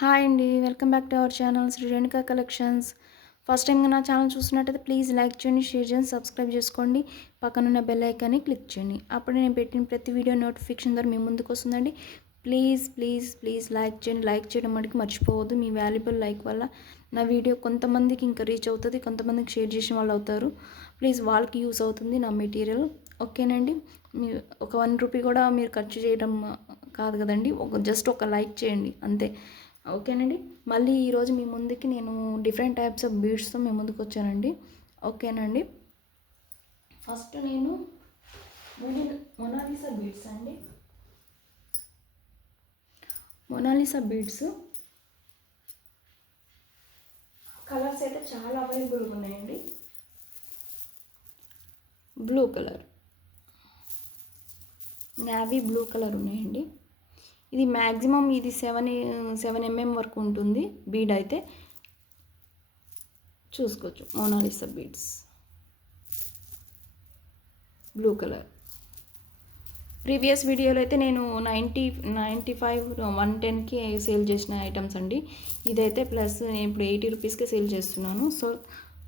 Hi అండి. Welcome back to our channel Sri Renuka collections. First టైంగా నా ఛానల్ చూస్తున్నట్టయితే ప్లీజ్ లైక్ చేయండి, షేర్ చేయండి, సబ్స్క్రైబ్ చేసుకోండి. పక్కనున్న బెల్ ఐకాన్ని క్లిక్ చేయండి. అప్పుడే నేను పెట్టిన ప్రతి వీడియో నోటిఫికేషన్ ద్వారా మీ ముందుకు వస్తుందండి. ప్లీజ్ ప్లీజ్ ప్లీజ్ లైక్ చేయండి. లైక్ చేయడం మటుకు మర్చిపోవద్దు. మీ వాల్యుబుల్ లైక్ వల్ల నా వీడియో కొంతమందికి ఇంకా రీచ్ అవుతుంది, కొంతమందికి షేర్ చేసిన వాళ్ళు అవుతారు. ప్లీజ్ వాళ్ళకి యూస్ అవుతుంది నా మెటీరియల్. ఓకేనండి. మీ ఒక 1 రూపీ కూడా మీరు ఖర్చు చేయడం కాదు కదండి. జస్ట్ ఒక లైక్ చేయండి అంతే. ఓకేనండి. మళ్ళీ ఈరోజు మీ ముందుకి నేను డిఫరెంట్ టైప్స్ ఆఫ్ బీడ్స్తో మీ ముందుకు వచ్చానండి. ఓకేనండి. ఫస్ట్ నేను మొనాలిసా బీడ్స్ అండి. మొనాలిసా బీడ్స్ కలర్స్ అయితే చాలా అవైలబుల్గా ఉన్నాయండి. Blue colour, navy blue colour ఉన్నాయండి. ఇది మ్యాక్సిమం ఇది 7 mm వరకు ఉంటుంది బీడ్ అయితే. చూసుకోవచ్చు Mona Lisa beads blue colour. Previous వీడియోలో అయితే నేను 95 110కి సేల్ చేసిన ఐటమ్స్ అండి. ఇదైతే ప్లస్ నేను ఇప్పుడు 80 రూపీస్కే సేల్ చేస్తున్నాను. సో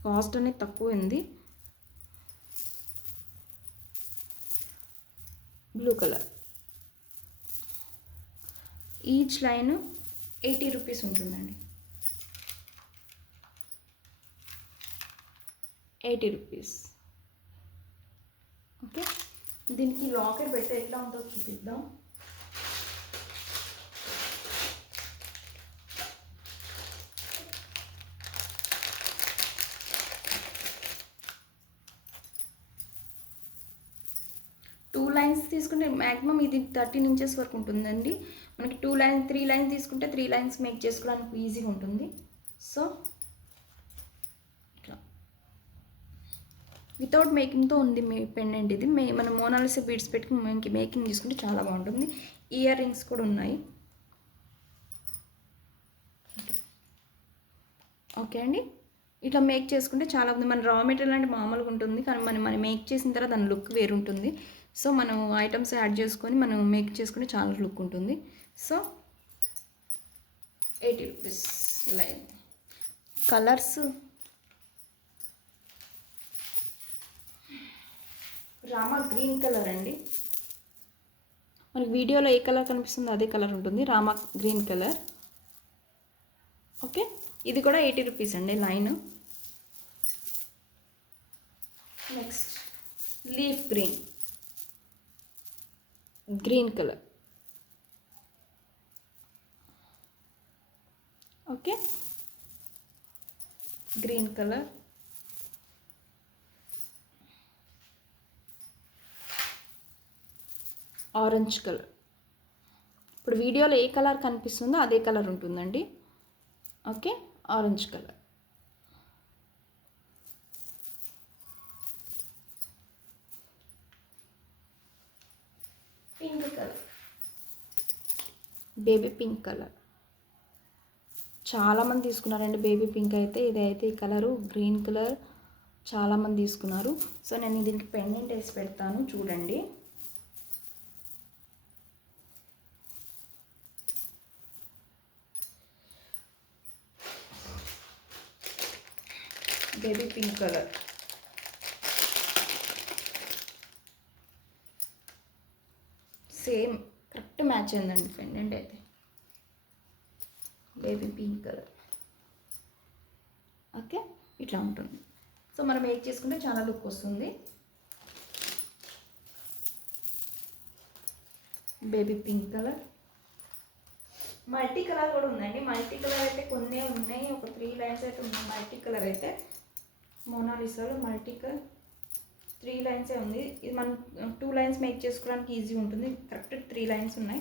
కాస్ట్ అనేది తక్కువ ఉంది. Blue colour each line 80 rupees ఉంటుందండి. 80 రూపీస్. ఓకే. దీనికి లాకెట్ పెడితే ఎట్లా ఉంటుందో చూపిద్దాం. టూ లైన్స్ తీసుకుంటే మ్యాక్సిమం ఇది 13 ఇంచెస్ వరకు ఉంటుందండి. మనకి 3 లైన్స్ తీసుకుంటే 3 లైన్స్ మేక్ చేసుకోవడానికి ఈజీగా ఉంటుంది. సో ఇట్లా వితౌట్ మేకింగ్తో ఉంది మీ పెండెంట్. ఇది మనం మోనాలిసా బీడ్స్ పెట్టుకుని మేకింగ్ తీసుకుంటే చాలా బాగుంటుంది. ఇయర్ రింగ్స్ కూడా ఉన్నాయి. ఓకే అండి. ఇట్లా మేక్ చేసుకుంటే చాలా ఉంది. మన రా మెటీరియల్ అంటే మామూలుగా ఉంటుంది, కానీ మనం మేక్ చేసిన తర్వాత దాని లుక్ వేరు ఉంటుంది. సో మనం ఐటమ్స్ యాడ్ చేసుకొని మనం మేక్ చేసుకుంటే చాలా లుక్ ఉంటుంది. So 80 rupees line. Colours Rama green colour అండి. మనకి వీడియోలో ఏ కలర్ కనిపిస్తుందో అదే కలర్ ఉంటుంది, రామా గ్రీన్ కలర్. ఓకే. ఇది కూడా 80 రూపీస్ అండి line. Next leaf green colour. Okay. Green colour, orange colour. ఇప్పుడు వీడియోలో ఏ కలర్ కనిపిస్తుందో అదే కలర్ ఉంటుందండి. Okay. Orange colour, pink colour, baby pink colour. చాలామంది తీసుకున్నారండి బేబీ పింక్ అయితే. ఇదైతే ఈ కలరు గ్రీన్ కలర్ చాలామంది తీసుకున్నారు. సో నేను దీనికి పెండెంట్ వేసి పెడతాను చూడండి. Baby pink colour, same correct match అయిందండి పెండెంట్ అయితే. Baby pink colour. ఓకే. ఇట్లా ఉంటుంది. సో మనం మేక్ చేసుకుంటే చాలా లుక్ వస్తుంది. Baby pink colour, multi colour కూడా ఉందండి. మల్టీ కలర్ అయితే కొన్ని ఉన్నాయి, ఒక 3 లైన్స్ అయితే ఉన్నాయి. మల్టీ కలర్ అయితే మోనాలిసాలో మల్టీ కలర్ 3 లైన్సే ఉంది. ఇది మనం 2 లైన్స్ మేక్ చేసుకోవడానికి ఈజీ ఉంటుంది. కరెక్ట్ 3 లైన్స్ ఉన్నాయి.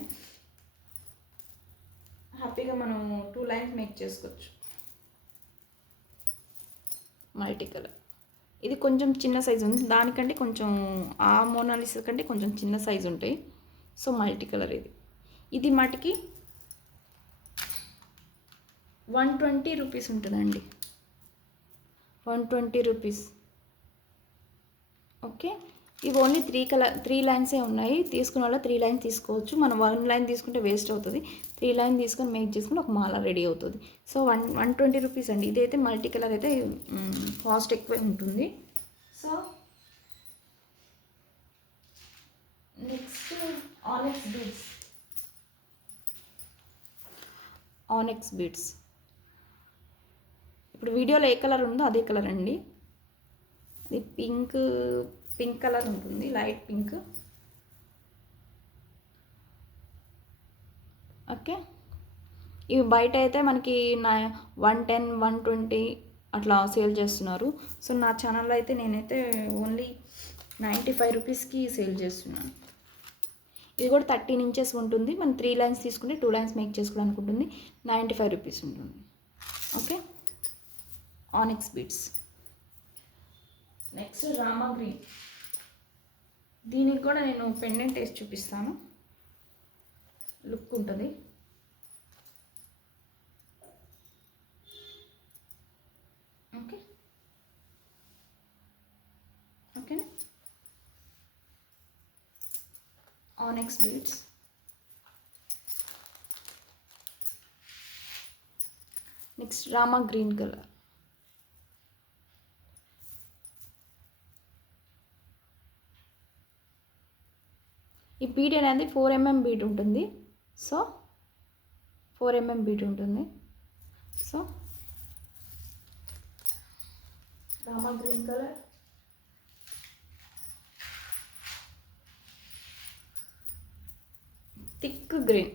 హ్యాపీగా మనం 2 లైన్స్ మేక్ చేసుకోవచ్చు. మల్టీ కలర్ ఇది కొంచెం చిన్న సైజు ఉంది, దానికంటే కొంచెం ఆ మోనాలిసా కంటే కొంచెం చిన్న సైజు ఉంటాయి. సో మల్టీ కలర్ ఇది మటుకి 120 రూపీస్ ఉంటుందండి. 120 రూపీస్. ఓకే. ఇవి ఓన్లీ 3 లైన్సే ఉన్నాయి. తీసుకున్న వాళ్ళు 3 లైన్స్ తీసుకోవచ్చు. మనం 1 లైన్ తీసుకుంటే వేస్ట్ అవుతుంది. 3 లైన్ తీసుకొని మేక్ చేసుకుంటే ఒక మాల రెడీ అవుతుంది. సో 120 రూపీస్ అండి. ఇదైతే మల్టీ కలర్ అయితే కాస్ట్ ఎక్కువే ఉంటుంది. So next ఆనెక్స్ beads. ఇప్పుడు వీడియోలో ఏ కలర్ ఉందో అదే కలర్ అండి. ఇది పింక్ కలర్ ఉంటుంది, లైట్ పింక్. ఓకే, ఇవి బయట అయితే మనకి 110 120 అట్లా సేల్ చేస్తున్నారు. సో నా ఛానల్లో అయితే నేనైతే ఓన్లీ 95 రూపీస్కి సేల్ చేస్తున్నాను. ఇది కూడా 13 ఇంచెస్ ఉంటుంది. మనం 3 లైన్స్ తీసుకుంటే 2 లైన్స్ మేక్ చేసుకోవడానికి ఉంటుంది. 95 రూపీస్ ఉంటుంది. Okay, ఆనెక్స్ beads. నెక్స్ట్ రామా గ్రీన్. దీనికి కూడా నేను పెండెంట్ వేసి చూపిస్తాను. లుక్ ఉంటుంది. ఓకే ఓకేనా, ఆనెక్స్ బీడ్స్. నెక్స్ట్ రామా గ్రీన్ కలర్. ఈ బీడ్ అనేది 4 mm బీడ్ ఉంటుంది. సో 4 mm బీడ్ ఉంటుంది. సో రామా green colour. Thick green,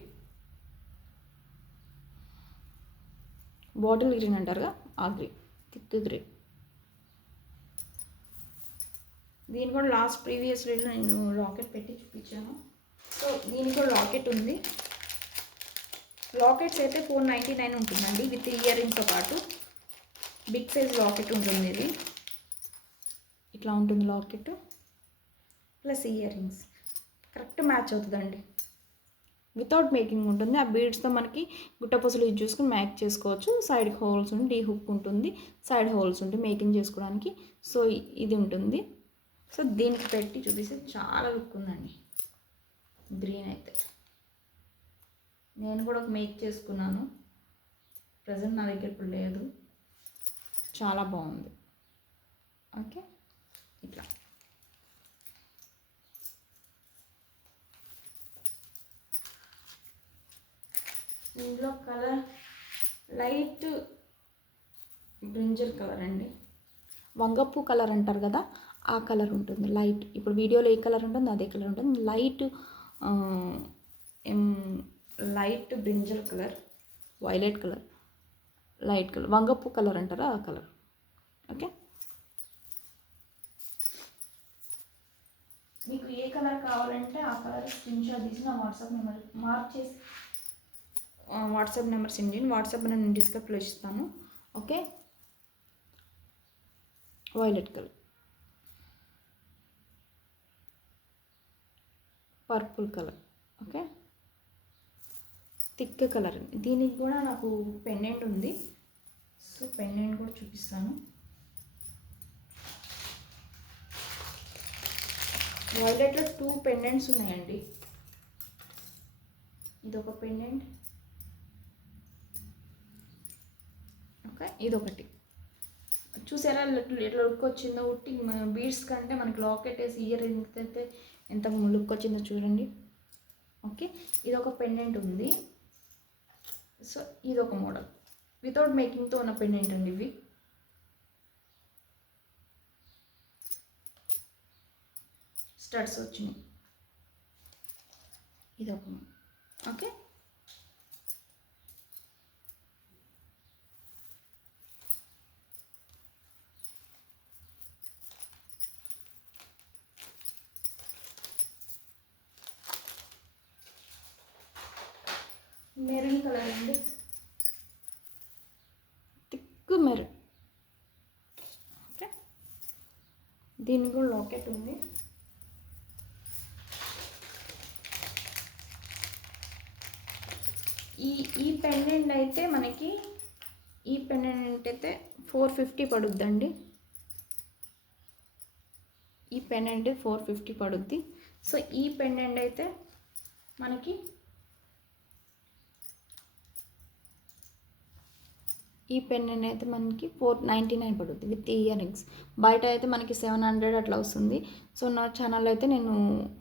bottle green అంటారుగా ఆ గ్రీన్, థిక్ గ్రీన్. దీని కూడా లాస్ట్ ప్రీవియస్ వీడియోలో నేను లాకెట్ పెట్టి చూపించాను. సో దీనికి కూడా లాకెట్ ఉంది. లాకెట్స్ అయితే 499 ఉంటుందండి విత్ ఇయర్ రింగ్స్తో పాటు. బిగ్ సైజ్ లాకెట్ ఉంటుంది. ఇది ఇట్లా ఉంటుంది locket plus ear rings. Correct match అవుతుందండి. వితౌట్ మేకింగ్ ఉంటుంది. ఆ బీడ్స్తో మనకి గుట్టపొసలు యూజ్ చేసుకుని మ్యాచ్ చేసుకోవచ్చు. సైడ్ హోల్స్ ఉండి డీ హుక్ ఉంటుంది, సైడ్ హోల్స్ ఉంటాయి మేకింగ్ చేసుకోవడానికి. సో ఇది ఉంటుంది. సో దీనికి పెట్టి చూపిస్తే చాలా లుక్ ఉందండి. గ్రీన్ అయితే నేను కూడా ఒక మేక్ చేసుకున్నాను. ప్రజెంట్ నా దగ్గర ఇప్పుడు లేదు. చాలా బాగుంది. ఓకే, ఇట్లా ఇందులో కలర్ లైట్ బ్రింజల్ కలర్ అండి. వంగపు కలర్ అంటారు కదా, ఆ కలర్ ఉంటుంది లైట్. ఇప్పుడు వీడియోలో ఏ కలర్ ఉంటుందో అదే కలర్ ఉంటుంది. Light brinjal colour, violet colour, light colour, వంగపు కలర్ అంటారా ఆ కలర్. ఓకే, మీకు ఏ కలర్ కావాలంటే ఆ కలర్ స్క్రీన్ షాట్ తీసి నా వాట్సాప్ నెంబర్ మార్క్ చేసి వాట్సాప్ నెంబర్ సెండ్ చేయండి. వాట్సాప్ నేను డిస్క్రిప్షన్లో ఇస్తాను. Okay, violet colour, purple colour. Okay, thick colour. దీనికి కూడా నాకు పెండెంట్ ఉంది. సో పెండెంట్ కూడా చూపిస్తాను. వైలెట్లో 2 పెండెంట్స్ ఉన్నాయండి. ఇదొక పెండెంట్. ఓకే, ఇదొకటి. చూసారా ఎట్లా లుక్ వచ్చిందో. ఉట్టి బీడ్స్ కంటే మనకి లాకెట్ వేసి ఇయర్ రింగ్స్ అయితే ఎంత లుక్ వచ్చిందో చూడండి. ఓకే, ఇదొక పెండెంట్ ఉంది. సో ఇదొక మోడల్ వితౌట్ మేకింగ్తో ఉన్న పెండెంట్ అండి. ఇవి స్టడ్స్ వచ్చినాయి. ఇదొక మోడల్. ఓకే, మెరూన్ కలర్ అండి. Thick maroon. ఓకే, దీనికి కూడా లాకెట్ ఉంది. ఈ పెండెంట్ అయితే మనకి ఈ పెండెంట్ అయితే 450 పడుద్దండి. ఈ పెండెంట్ 450 పడుద్ది. సో ఈ పెండెంట్ అయితే మనకి ఈ పెండెంట్ అయితే మనకి 499 పడుద్ది విత్ ఇయర్ రింగ్స్. బయట అయితే మనకి 700 అట్లా వస్తుంది. సో నా ఛానల్లో అయితే నేను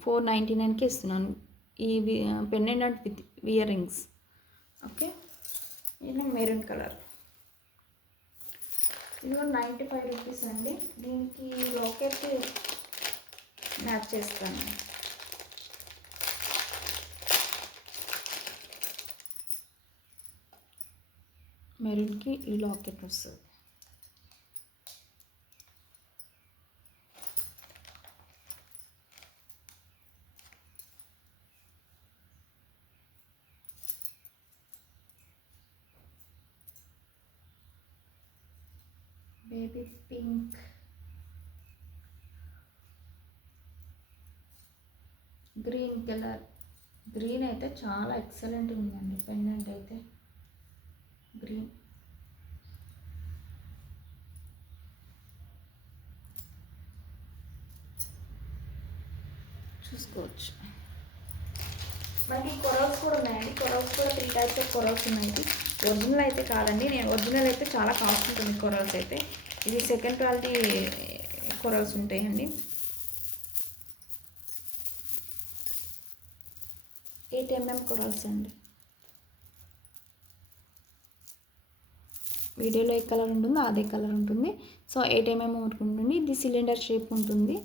499కి ఇస్తున్నాను ఈ pendant with ear rings. Okay, ఇది మెరూన్ కలర్. ఇది కూడా 95 రూపీస్ అండి. దీనికి లాకెట్ మ్యాచ్ చేస్తాను. మెరూన్కి ఈ లాకెట్ వస్తుంది. Baby pink, green colour. Green అయితే చాలా ఎక్సలెంట్ ఉందండి పెండెంట్ అయితే. గ్రీన్ చూసుకోవచ్చు. మనకి కొరల్స్ కూడా ఉన్నాయండి. కొరల్స్ కూడా 3 టైప్స్ ఆఫ్ కొరల్స్ ఉన్నాయి. ఒరిజినల్ అయితే కాదండి, నేను ఒరిజినల్ అయితే చాలా కాస్ట్ ఉంటుంది కొరల్స్ అయితే. ఇది సెకండ్ క్వాలిటీ కొరల్స్ ఉంటాయండి. 8 mm కొరల్స్ అండి. వీడియోలో ఏ కలర్ ఉంటుందో అదే కలర్ ఉంటుంది. సో 8 mm ఉంటుంది. ఇది సిలిండర్ షేప్ ఉంటుంది.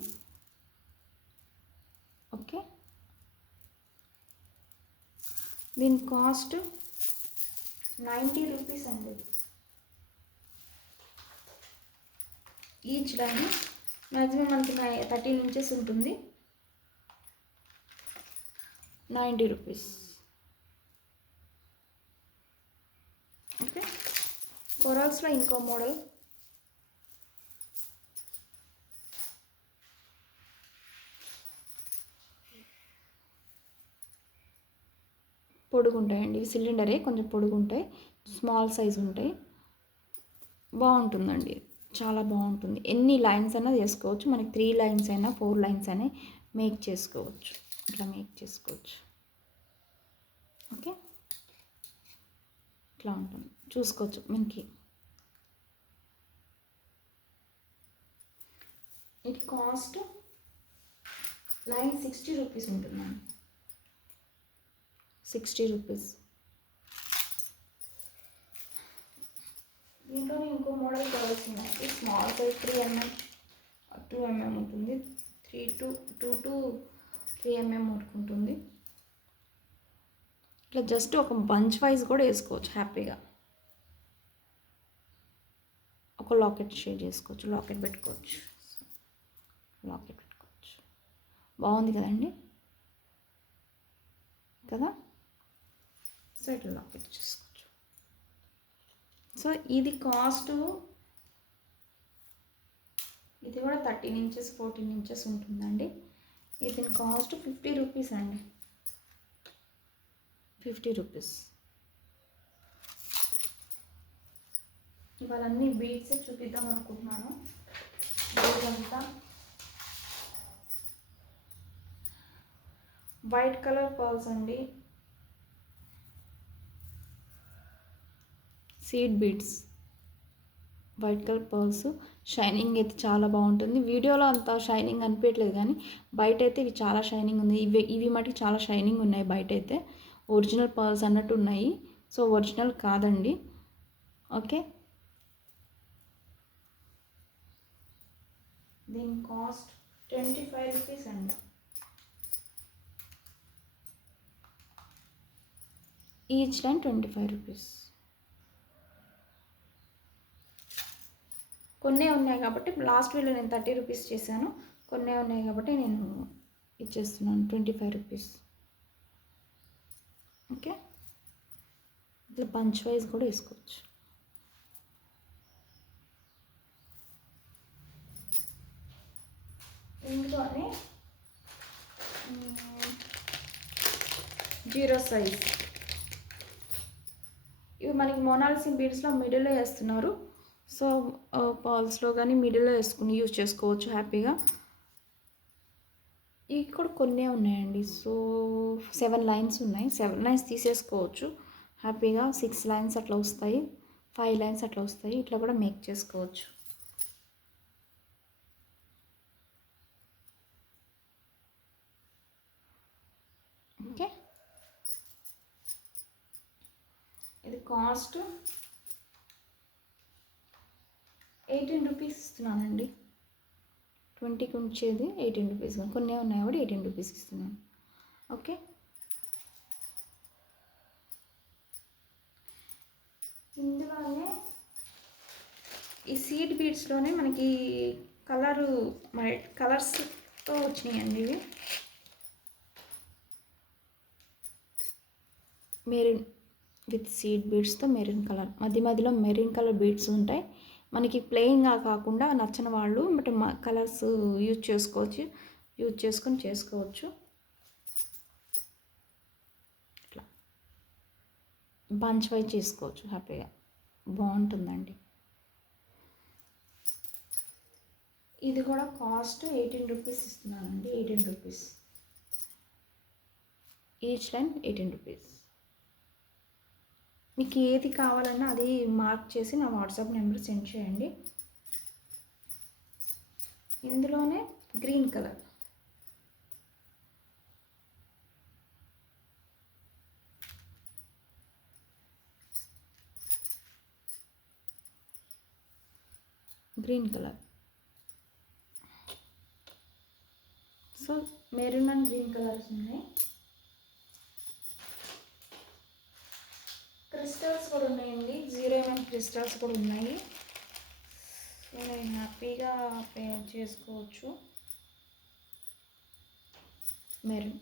ఓకే, దీని కాస్ట్ 90 రూపీస్ అండి. ఈచ్ లైన్ మ్యాక్సిమం మనకి 13 ఇంచెస్ ఉంటుంది. 90 రూపీస్. ఓకే, కొరల్స్లో ఇంకో మోడల్ పొడుగుంటాయండి. ఇవి సిలిండరే, కొంచెం పొడుగుంటాయి, స్మాల్ సైజ్ ఉంటాయి. బాగుంటుందండి, చాలా బాగుంటుంది. ఎన్ని లైన్స్ అయినా చేసుకోవచ్చు. మనకి 3 లైన్స్ అయినా 4 లైన్స్ అయినా మేక్ చేసుకోవచ్చు. ఇట్లా మేక్ చేసుకోవచ్చు. ఓకే, ఇట్లా ఉంటుంది, చూసుకోవచ్చు. మనకి ఇది కాస్ట్ లైన్ 60 రూపీస్ ఉంటుందండి. 60 రూపీస్. దీంట్లోనే ఇంకో మోడల్ కావాల్సిందండి. స్మాల్ సైజ్ 3 mm 2 mm ఉంటుంది. 2 to 3 mm వరకు ఉంటుంది. ఇట్లా జస్ట్ ఒక బంచ్ వైజ్ కూడా వేసుకోవచ్చు హ్యాపీగా. ఒక లాకెట్ షేర్ చేసుకోవచ్చు, లాకెట్ పెట్టుకోవచ్చు. బాగుంది కదండి కదా. సో ఇట్లా లాకెట్ చేసుకోవచ్చు. సో ఇది కాస్ట్, ఇది కూడా 13 ఇంచెస్ 14 ఇంచెస్ ఉంటుందండి. ఇది కాస్ట్ 50 రూపీస్ అండి. 50 రూపీస్. ఇవాళ అన్ని బీడ్స్ చూపిద్దాం అనుకుంటున్నాను. ఇదంతా వైట్ కలర్ పర్ల్స్ అండి, seed beads. White colour pearls. Shining అయితే చాలా బాగుంటుంది. వీడియోలో అంత షైనింగ్ అనిపించట్లేదు, కానీ బయట అయితే ఇవి చాలా షైనింగ్ ఉంది. ఇవి మటుకు చాలా షైనింగ్ ఉన్నాయి. బయట అయితే ఒరిజినల్ పర్ల్స్ అన్నట్టు ఉన్నాయి. సో ఒరిజినల్ కాదండి. ఓకే, దీని కాస్ట్ 25 రూపీస్ అండి. Each line 25 rupees. కొన్నే ఉన్నాయి కాబట్టి లాస్ట్ వీడియో నేను 30 రూపీస్ చేశాను. కొన్నే ఉన్నాయి కాబట్టి నేను ఇచ్చేస్తున్నాను 25 రూపీస్. ఓకే, ఇట్లా పంచ్ వైజ్ కూడా వేసుకోవచ్చు. ఇంట్లోనే 0 సైజ్. ఇవి మనకి మోనాలిసిన్ బీడ్స్లో మిడిల్లో వేస్తున్నారు. సో పర్ల్స్లో కానీ మిడిల్లో వేసుకుని యూజ్ చేసుకోవచ్చు హ్యాపీగా. ఇక్కడ కొన్నే ఉన్నాయండి. సో 7 లైన్స్ ఉన్నాయి. 7 లైన్స్ తీసేసుకోవచ్చు హ్యాపీగా. 6 లైన్స్ అట్లా వస్తాయి, 5 లైన్స్ అట్లా వస్తాయి. ఇట్లా కూడా మేక్ చేసుకోవచ్చు. ఓకే, ఇది కాస్ట్ 18 రూపీస్ ఇస్తున్నానండి. 20కి ఉంచేది 18 రూపీస్, కొన్ని ఉన్నాయి కూడా 18 రూపీస్కి ఇస్తున్నాను. ఓకే, ఇందులోనే ఈ సీడ్ బీడ్స్లోనే మనకి కలర్స్తో వచ్చినాయండి ఇవి. మెరూన్ విత్ సీడ్ బీడ్స్తో మెరూన్ కలర్, మధ్యలో మెరూన్ కలర్ బీడ్స్ ఉంటాయి. మనకి ప్లెయిన్గా కాకుండా నచ్చని వాళ్ళు బట్ కలర్స్ యూజ్ చేసుకోవచ్చు. ఇట్లా బంచ్ వైజ్ చేసుకోవచ్చు హ్యాపీగా, బాగుంటుందండి. ఇది కూడా కాస్ట్ 18 రూపీస్ ఇస్తున్నానండి. 18 రూపీస్ ఈచ్ లైన్, 18 రూపీస్. మీకు ఏది కావాలన్నా అది మార్క్ చేసి నా వాట్సాప్ నెంబర్ సెండ్ చేయండి. ఇందులోనే green colour, so maroon and green colours ఉన్నాయి. క్రిస్టల్స్ కూడా ఉన్నాయండి, 0mm క్రిస్టల్స్ కూడా ఉన్నాయి. సో నేను హ్యాపీగా పే చేసుకోవచ్చు. మెరూన్,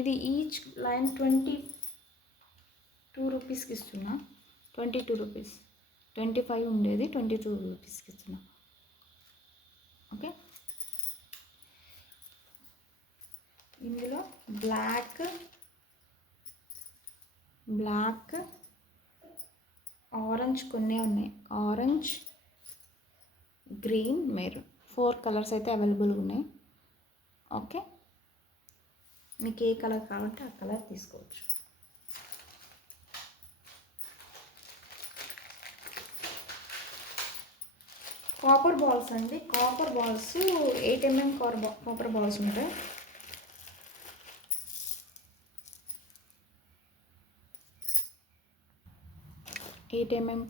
ఇది ఈచ్ లైన్ 22 రూపీస్కి ఇస్తున్నా. 22 రూపీస్, 25 ఉండేది 22 రూపీస్కి ఇస్తున్నా. ఓకే, ఇందులో బ్లాక్, ఆరెంజ్ కొన్ని ఉన్నాయి. ఆరెంజ్, గ్రీన్, మెరూన్ 4 కలర్స్ అయితే అవైలబుల్గా ఉన్నాయి. ఓకే, మీకు ఏ కలర్ కావాలంటే ఆ కలర్ తీసుకోవచ్చు. కాపర్ బాల్స్ అండి. Copper balls 8mm copper balls ఉంటాయి.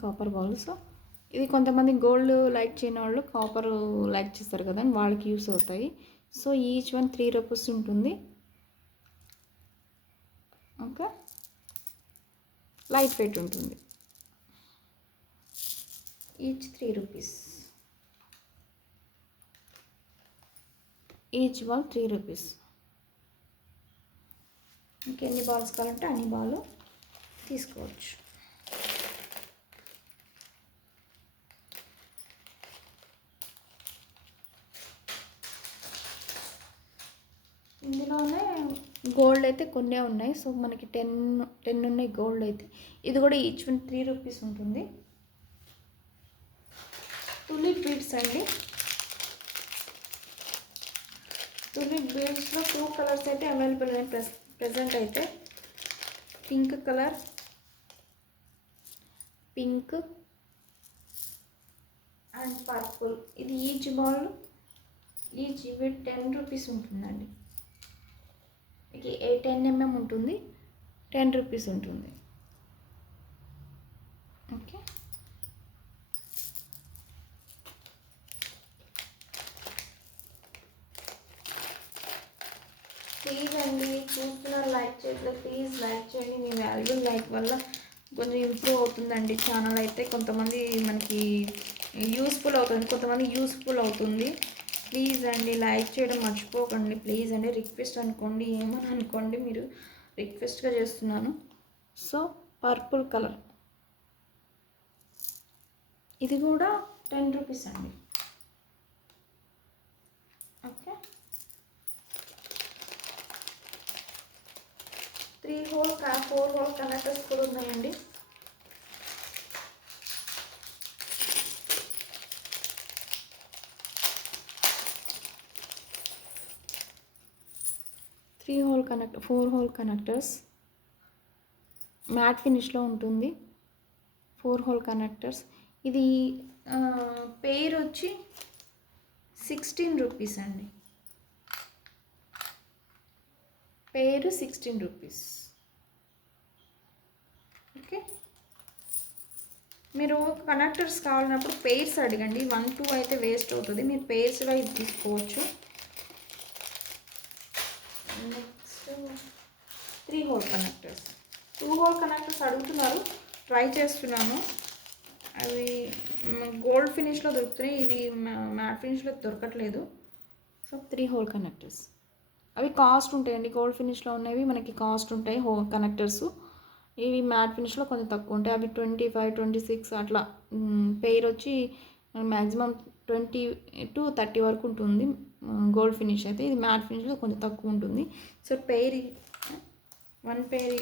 Copper balls. ఇది కొంతమంది గోల్డ్ లైక్ చేయని వాళ్ళు కాపర్ లైక్ చేస్తారు కదా, వాళ్ళకి యూస్ అవుతాయి. సో ఈచ్ వన్ 3 రూపీస్ ఉంటుంది. ఓకే, లైట్ వెయిట్ ఉంటుంది. Each 3 rupees, each ball 3 rupees. ఇంకెన్ని బాల్స్ కావాలంటే అన్ని బాల్ తీసుకోవచ్చు. ఇందులోనే గోల్డ్ అయితే కొన్నే ఉన్నాయి. సో మనకి 10 ఉన్నాయి గోల్డ్ అయితే. ఇది కూడా ఈచ్ వన్ 3 రూపీస్ ఉంటుంది. టులిప్ బీడ్స్ అండి. టులిప్ బీడ్స్లో 2 కలర్స్ అయితే అవైలబుల్ ఉన్నాయి ప్రెజెంట్ అయితే. Pink colour, pink and purple. ఇది ఈచ్ బాల్ ఈచ్ ఇవి 10 రూపీస్ ఉంటుందండి. మీకు 10mm ఉంటుంది, 10 రూపీస్ ఉంటుంది. ఓకే, ప్లీజ్ అండి చూస్తున్నారు లైక్ చేయట్లేదు, ప్లీజ్ లైక్ చేయండి. మీ వాల్యుబుల్ లైక్ వల్ల కొంచెం ఇంప్రూవ్ అవుతుందండి ఛానల్ అయితే. కొంతమంది మనకి యూస్ఫుల్ అవుతుంది. ప్లీజ్ అండి లైక్ చేయడం మర్చిపోకండి. ప్లీజ్ అండి, రిక్వెస్ట్ అనుకోండి, ఏమని అనుకోండి, మీరు రిక్వెస్ట్గా చేస్తున్నాను. సో పర్పుల్ కలర్, ఇది కూడా 10 రూపీస్ అండి. ఓకే, 4 హోల్ కనెక్టర్స్ కూడా ఉన్నాయండి. హోల్ కనెక్టర్స్ మ్యాట్ ఫినిష్లో ఉంటుంది. 4 హోల్ కనెక్టర్స్. ఇది పేర్ వచ్చి 16 రూపీస్ అండి. పేరు 16 రూపీస్. ఓకే, మీరు కనెక్టర్స్ కావాలన్నప్పుడు పేర్స్ అడగండి. 1, 2 అయితే వేస్ట్ అవుతుంది. మీరు పేర్స్ వైజ్ తీసుకోవచ్చు. Next 3 whole connectors. 2 whole connectors అడుగుతున్నారు, ట్రై చేస్తున్నాను. అవి గోల్డ్ ఫినిష్లో దొరుకుతున్నాయి, ఇవి మ్యాట్ ఫినిష్లో దొరకట్లేదు. సో 3 హోల్ కనెక్టర్స్ అవి కాస్ట్ ఉంటాయండి. గోల్డ్ ఫినిష్లో ఉన్నవి మనకి కాస్ట్ ఉంటాయి కనెక్టర్స్. ఇవి మ్యాట్ ఫినిష్లో కొంచెం తక్కువ ఉంటాయి. అవి 25, 26 అట్లా. పెయిర్ వచ్చి మ్యాక్సిమం 20 to 30 వరకు ఉంటుంది గోల్డ్ ఫినిష్ అయితే. ఇది మ్యాట్ ఫినిష్లో కొంచెం తక్కువ ఉంటుంది. సో పెయిర్ 1 పెయిర్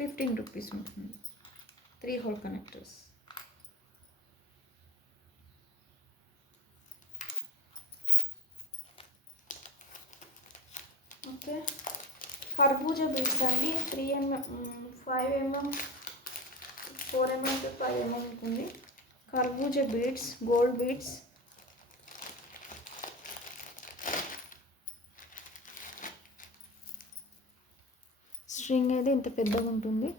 15 రూపీస్ ఉంటుంది. 3 హోల్ కనెక్టర్స్. ఓకే, కర్బూజా బీడ్స్ అండి. 3 mm, 5 mm, 4 mm to 5 mm ఉంటుంది. కర్బూజా బీడ్స్, గోల్డ్ బీడ్స్. స్ట్రింగ్ అయితే ఇంత పెద్దగా ఉంటుంది,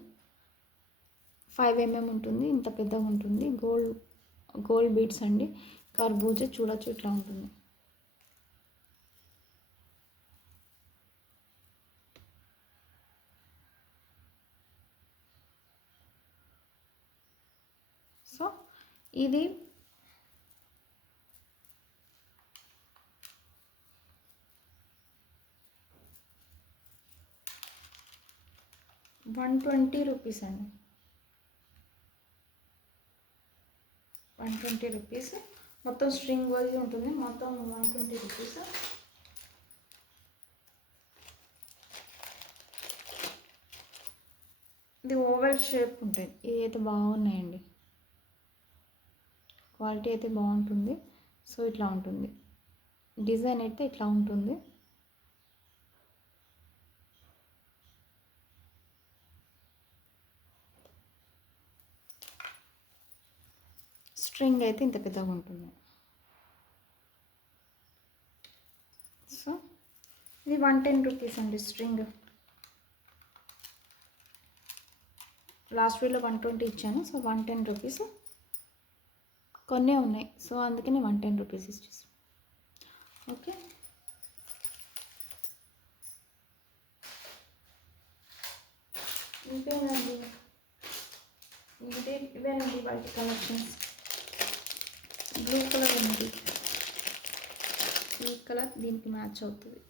5 mm ఉంటుంది, ఇంత పెద్దగా ఉంటుంది. గోల్డ్ బీడ్స్ అండి. కర్బూజా చూడొచ్చు, ఇట్లా ఉంటుంది. సో ఇది 120 రూపీస్ అండి. 120 రూపీస్. మొత్తం స్ట్రింగ్ వైజ్ ఉంటుంది. మొత్తం 120 రూపీస్. ఇది ఓవెల్ షేప్ ఉంటుంది. ఇది అయితే బాగున్నాయండి, క్వాలిటీ అయితే బాగుంటుంది. సో ఇట్లా ఉంటుంది, డిజైన్ అయితే ఇట్లా ఉంటుంది. స్ట్రింగ్ అయితే ఇంత పెద్దగా ఉంటుంది. సో ఇది 110 రూపీస్ అండి స్ట్రింగ్. లాస్ట్ వీడియోలో 120 ఇచ్చాను. So 110 rupees. కొన్నే ఉన్నాయి, సో అందుకని 110 రూపీస్ ఇచ్చేసి. ఓకే, ఇంకేనండి, ఇవేనండి వాటి కలెక్షన్స్. బ్లూ కలర్ ఉంది, ఈ కలర్ దీనికి మ్యాచ్ అవుతుంది.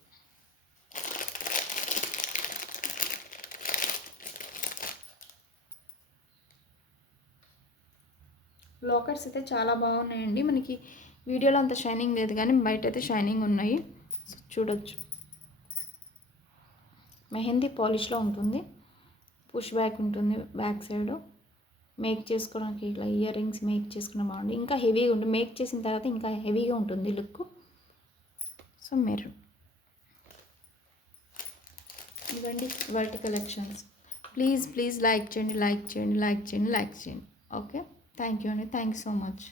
లాకెట్స్ అయితే చాలా బాగున్నాయండి. మనకి వీడియోలో అంత షైనింగ్ లేదు, కానీ బయట అయితే షైనింగ్ ఉన్నాయి. చూడొచ్చు, మెహందీ పాలిష్లో ఉంటుంది. పుష్ బ్యాక్ ఉంటుంది బ్యాక్ సైడ్. మేక్ చేసుకోవడానికి ఇట్లా ఇయర్ రింగ్స్ మేక్ చేసుకున్న బాగుంది. ఇంకా హెవీగా ఉంటుంది, మేక్ చేసిన తర్వాత ఇంకా హెవీగా ఉంటుంది లుక్. సో మీరు ఇవ్వండి వాటి కలెక్షన్స్. ప్లీజ్ లైక్ చేయండి. ఓకే, థ్యాంక్ యూ అండి. Thank you so much.